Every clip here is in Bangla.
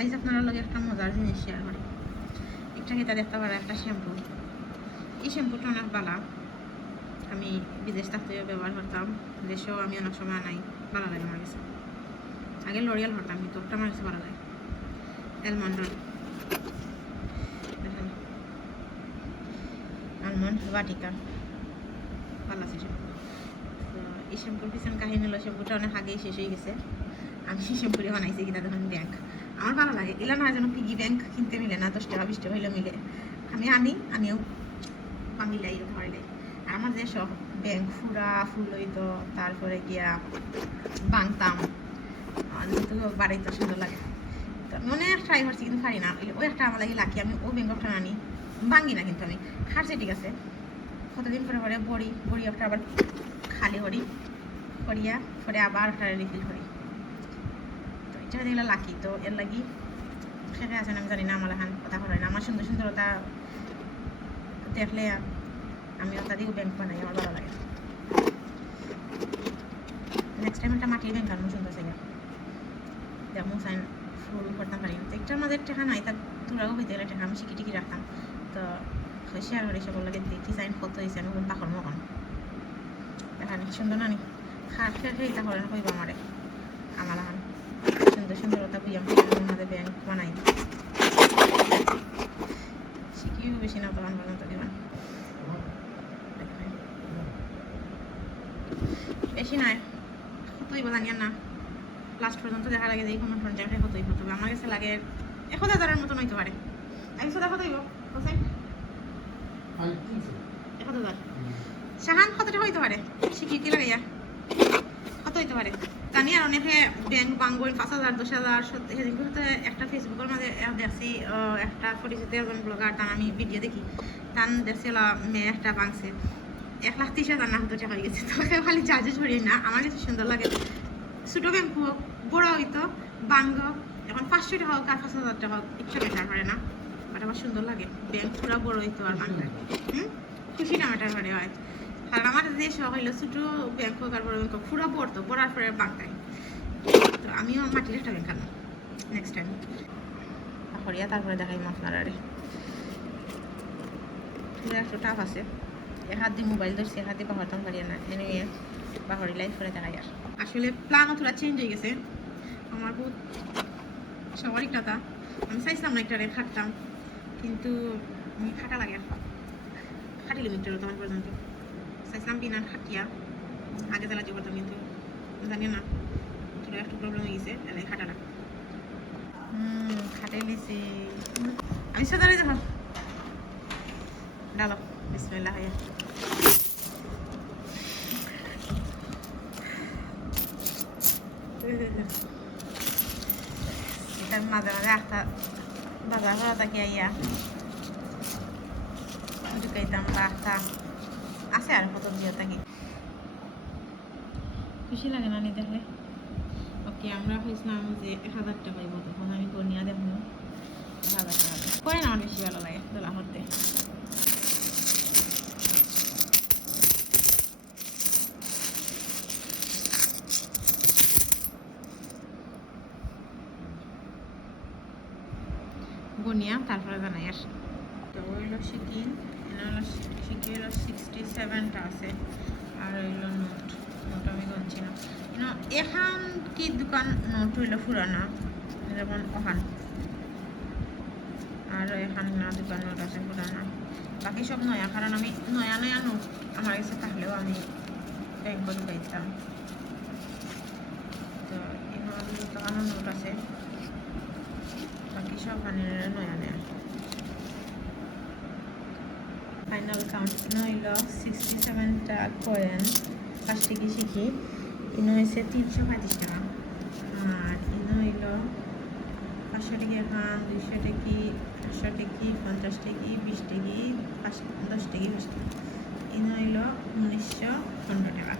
আজ আপনারা লগে একটা মজার জিনিস শেয়ার করি। একটা খেতে দেখতে পারে একটা শ্যাম্পু। এই শ্যাম্পুটা অনেক ভালো। আমি বিদেশ থাকতে ব্যবহার করতাম, দেশেও আমি অনেক সময় আনাই, ভালো লাগে আমার কাছে। আগে লরিয়াল হতাম, কিন্তু ওটা আমার কাছে ভালো লাগে। অ্যালমন্ড দেখেন, আলমন্ড বাটিকা ভালো আছে শ্যাম্পু। তো এই শ্যাম্পুর পিছনে কাহিনী হলো, শ্যাম্পুটা অনেক আগেই শেষ হয়ে গেছে। আমি সেই শ্যাম্পুরে বানাইছি কিনা তখন ব্যাংক আমার ভালো লাগে। এলা না যেন পিগি ব্যাংক কিনতে মিলে না, 10 টাকা 20 টাকা হইলে মিলে। আমি আনিও মিলাই ধরলে। আর আমার যে সব ব্যাংক ফুরা ফুল হইতো, তারপরে গিয়া বাংতাম, যেহেতু বাড়িতে সুন্দর লাগে। তো আমি অনেক ট্রাই করছি কিন্তু পারি না। ওই একটা আমার লাগে লাকি, আমি ও ব্যাংকটা আনি ভাঙি না, কিন্তু আমি খাচ্ছি ঠিক আছে। কতদিন পরে পরে বড়ি একটা আবার খালি করিয়া পরে আবার একটা রিফিল করি। তো এটা দেখলে লাকি। তো এর লাগি সেটা আছেন আমি জানি না, আমার এখন কথা হয় না। আমার সুন্দরতা দেখলে আমি ওটা দিয়েও ব্যাংক বানাই, আমার ভালো লাগে। নেক্সট টাইম একটা মাটির ব্যাংক আনবো সুন্দর চাই, যেমন সাইন ফুল করতাম পারি। তো একটার মাঝে টেকা নাই, তা তোরাও হইতে গেলে টেকা আমি শিখি রাখতাম। তো শেয়ার করে সকল লাগে দেখি সাইন কত হয়েছে, আমি পাখর মকন দেখানি সুন্দর নানি খাট খেয়ে এটা করেন হইব আমারে। আমার এখন সুন্দরতা বুঝাম আমাদের ব্যাংক বানাই শিখিও বেশি না তখন পর্যন্ত দিবেন বেশি নয়, কতই জানিয়া না। লাস্ট পর্যন্ত দেখা লাগে যে কোনো ধরনের কতই হতে হবে। আমার কাছে লাগে 1000-এর মতন হইতে পারে। আমি সোদা কত হইব হোসেন? 1000 শাহান কত টাকা হইতে পারে? শিখি কি লাগে কত হইতে পারে জানি। আর অনেকে ব্যাংক বাঙ্গল 5000 10,000 সেদিন করতে একটা ফেসবুকের মাঝে দেখছি, একটা পরিচিত একজন ব্লগার, তার আমি ভিডিও দেখি, তার দেখছিল মেয়ে একটা বাংছে 1,30,000 না হতো টাকা হয়ে গেছে। তোকে খালি চার্জে ছড়িয়ে না, আমার কাছে সুন্দর লাগে। ছোটো ব্যাংক হোক বড় হইতো বাঙ্গ, এখন 500 টাকা হোক আর 5,000 টাকা হোক ইচ্ছা ম্যাটার করে না, বাট আমার সুন্দর লাগে ব্যাংক পুরো বড় হইতো আর বাঙ্গ খুশিটা ম্যাটার করে হয়। আর আমার যে শখ হইলো ছোটো ব্যাংক হোক আর বড় ব্যাংক হোক পুরো পড়তো, পড়ার পরে বাংটাই। তো আমিও মাটির একটা ব্যাংক আনলাম নেক্সট টাইম করিয়া, তারপরে দেখাই আপনারা পুরো একটু টাফ আছে। এক হাত দিয়ে মোবাইল ধরছি, এক হাত দিয়ে পাহরতাম পারি না, এনে পাহরি লাইফ করে দেখাই। আর আসলে প্ল্যানও তোরা চেঞ্জ হয়ে গেছে আমার বহুত সবারই কথা। আমি চাইছিলাম না একটা খাটতাম, কিন্তু আমি খাটা লাগে আর খাটিলে মিটার তখন পর্যন্ত চাইছিলাম বিনা খাটিয়া আগে চালাতে করতাম, কিন্তু জানি না তোরা একটু প্রবলেম হয়ে গেছে এলাই খাটা না। খাটাই নিছি আমি সাদারে যখন ডালো বিসমিল্লাহ ভাইয়া। এটার মাঝে মাঝে একটা বাজার করা থাকি আইয়া ঢুকাইতাম বা একটা আছে আর কত দিয়ে থাকি। খুশি লাগে না নি দেখলে? ওকে আমরা হয়েছিলাম যে 1000 টাকা পাইব, তখন আমি গনিয়া দেখবো 1000 টাকা করে না, আমার বেশি ভালো লাগে দোলা করতে। গনিয়া তারপরে জানাই আর তো হইলো শিকিন, হলো শিকি হলো 67টা আছে। আর হইলো নোট আমি গনছি না, এখান কি দোকান নোট হইলো পুরানা, যেমন ওখান আর এখান না দোকান নোট আছে পুরানা, বাকি সব নয়া। কারণ আমি নয়া নোট আমার কাছে থাকলেও আমি ব্যাংকে ঢুকাইতাম। তো এখানে দোকানের নোট আছে, বাকি সব নয়া নেয়া। ফাইনাল কাউন্ট হইল 67টা কয়েন। ফার্স্ট থেকে শিখি ইনো হয়েছে 335 টাকা। আর ইনো হইল 500 টাকি এখান, 200 টাকি, 500 টাকি, 50 টাকি, 20 টাকি, 10 টাকি, 20 টাকি। ইনো হইল 1915 টাকা।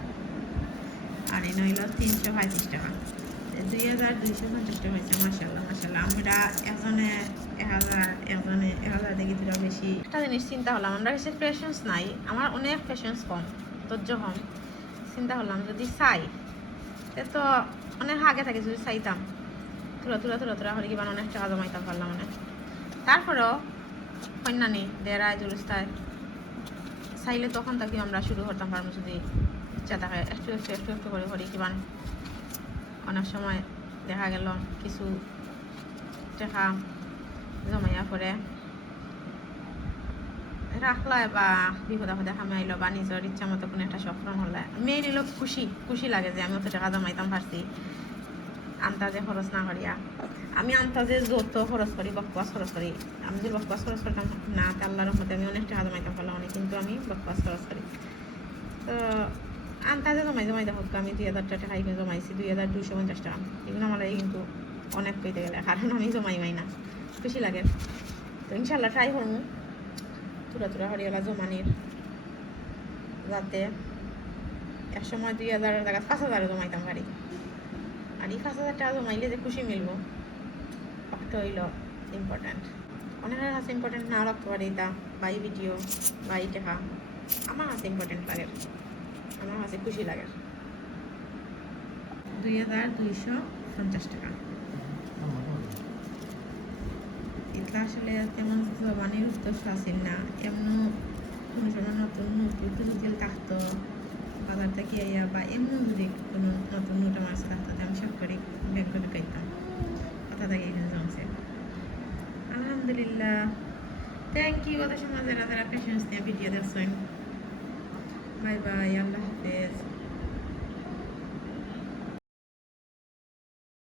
আর ইনো হইল 335 টাকা। 2250 টাকা হয়েছে। মাশাআল্লাহ মাশাআল্লাহ। আমরা একজনে 1000, একজনে 1000 দেখি তোরা বেশি। একটা জিনিস চিন্তা হলাম, আমরা কাছে পেশেন্স নাই, আমার অনেক পেশেন্স কম, ধৈর্য কম। চিন্তা হলাম যদি চাই তো অনেক আগে থাকে যদি চাইতাম তুলা করে কি বানানো একটা জমাইতাম পারলাম মানে তারপরেও কন্যা নেই দেড়ায় জুলুস্তায় চাইলে তখন তাকে আমরা শুরু করতাম পারবো যদি ইচ্ছা থাকে একটু করে করি কি বান অনেক সময় দেখা গেল কিছু টাকা জমাইয়া পরে রাখলায় বা বিপদ আপদে খামাইলো বা নিজের ইচ্ছা মতো কোনো একটা সফল হলে মেয়ে নিল খুশি লাগে যে আমি অত টাকা জমাইতাম পারছি আন্তাজে খরচ না করিয়া আমি আন্তাজে যত খরচ করি বকবাস খরচ করি আমি যদি বকবাস খরচ করতাম না তা আল্লাহর রহমতে আমি অনেক টাকা জমাইতাম পারলাম অনেক কিন্তু আমি বকবাস খরচ করি তো আন্তাজে জমাইতে হোক আমি 2000 টাকা জমাইছি 2250 টাকা এগুলো আমার কিন্তু অনেক কইতে গেলে কারণ আমি জমাই না খুশি লাগে তো ইনশাল্লাহ ট্রাই করবো তুলা হরিয়ালা জমানির যাতে এক সময় 2000 টাকা 5000 জমাইতাম পারি আর এই 5000 টাকা জমাইলে যে খুশি মিলবো একটা হইল ইম্পর্ট্যান্ট অনেকের কাছে ইম্পর্ট্যান্ট না রাখতে পারি তা বা এই ভিডিও বা এই টাকা আমার কাছে ইম্পর্ট্যান্ট লাগে আমার কাছে খুশি লাগে 2250 টাকা এটা আসলে তেমন জমানির উদ্দেশ্য আসেন না এমন কোনো সময় নতুন যদি থাকতো বাজার থেকে আইয়া বা এমন যদি কোনো নতুন নোট আমার কাছে থাকতো আমি সব করে ব্যাংকে ঢুকাইতাম কথা থাকে এখানে জমছে আলহামদুলিল্লাহ থ্যাংক ইউ কত সময় যারা পেশেন্স নিয়ে ভিডিও দেখছেন বাই বাই আল্লাহ হাফেজ